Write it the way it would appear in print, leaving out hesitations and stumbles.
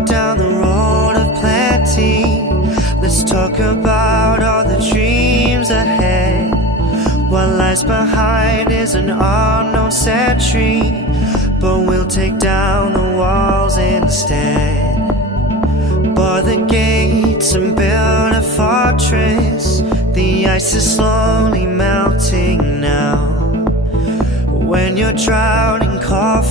walk down the road of plenty. Let's talk about all the dreams ahead. What lies behind is an unknown century, but we'll take down the walls instead. Bar the gates and build a fortress. The ice is slowly melting now. When you're drowning, call